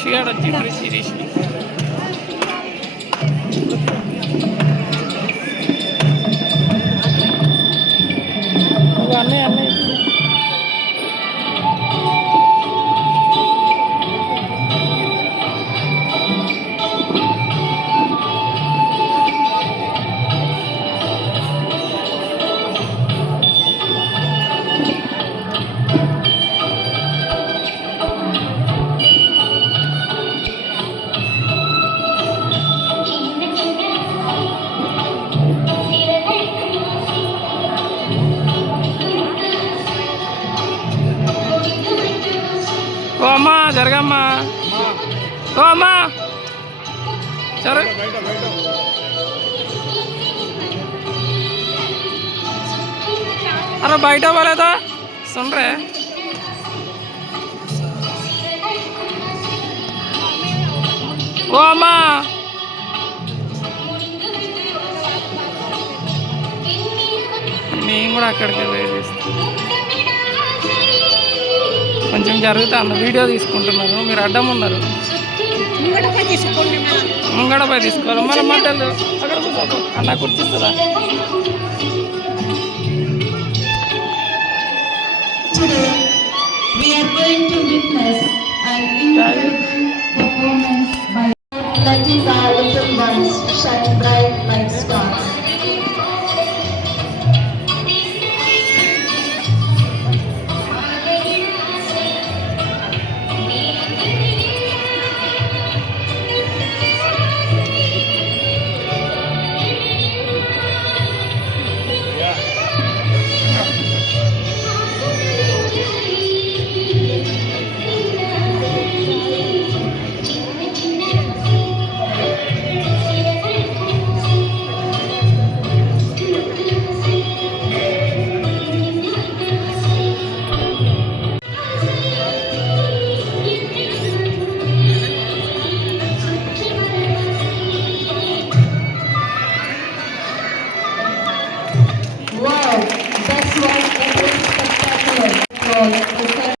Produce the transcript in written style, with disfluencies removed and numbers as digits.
రిషిగాడు వచ్చిండు. రిషి అన్నీ ఓ అమ్మా జరగమ్మా. ఓ అమ్మా జరగ. అరే బయట పోలేదా సుండ్రే. ఓ అమ్మా నేను కూడా అక్కడికి వేస్తాను. కొంచెం జరుగుతాను. వీడియో తీసుకుంటున్నారు, మీరు అడ్డం ఉన్నారు. ముంగడపై తీసుకోవాలి. మన మధ్యలో అక్కడ కూర్చోకు. అన్న కూర్చిస్తుందా? Let our little ones shine bright like stars.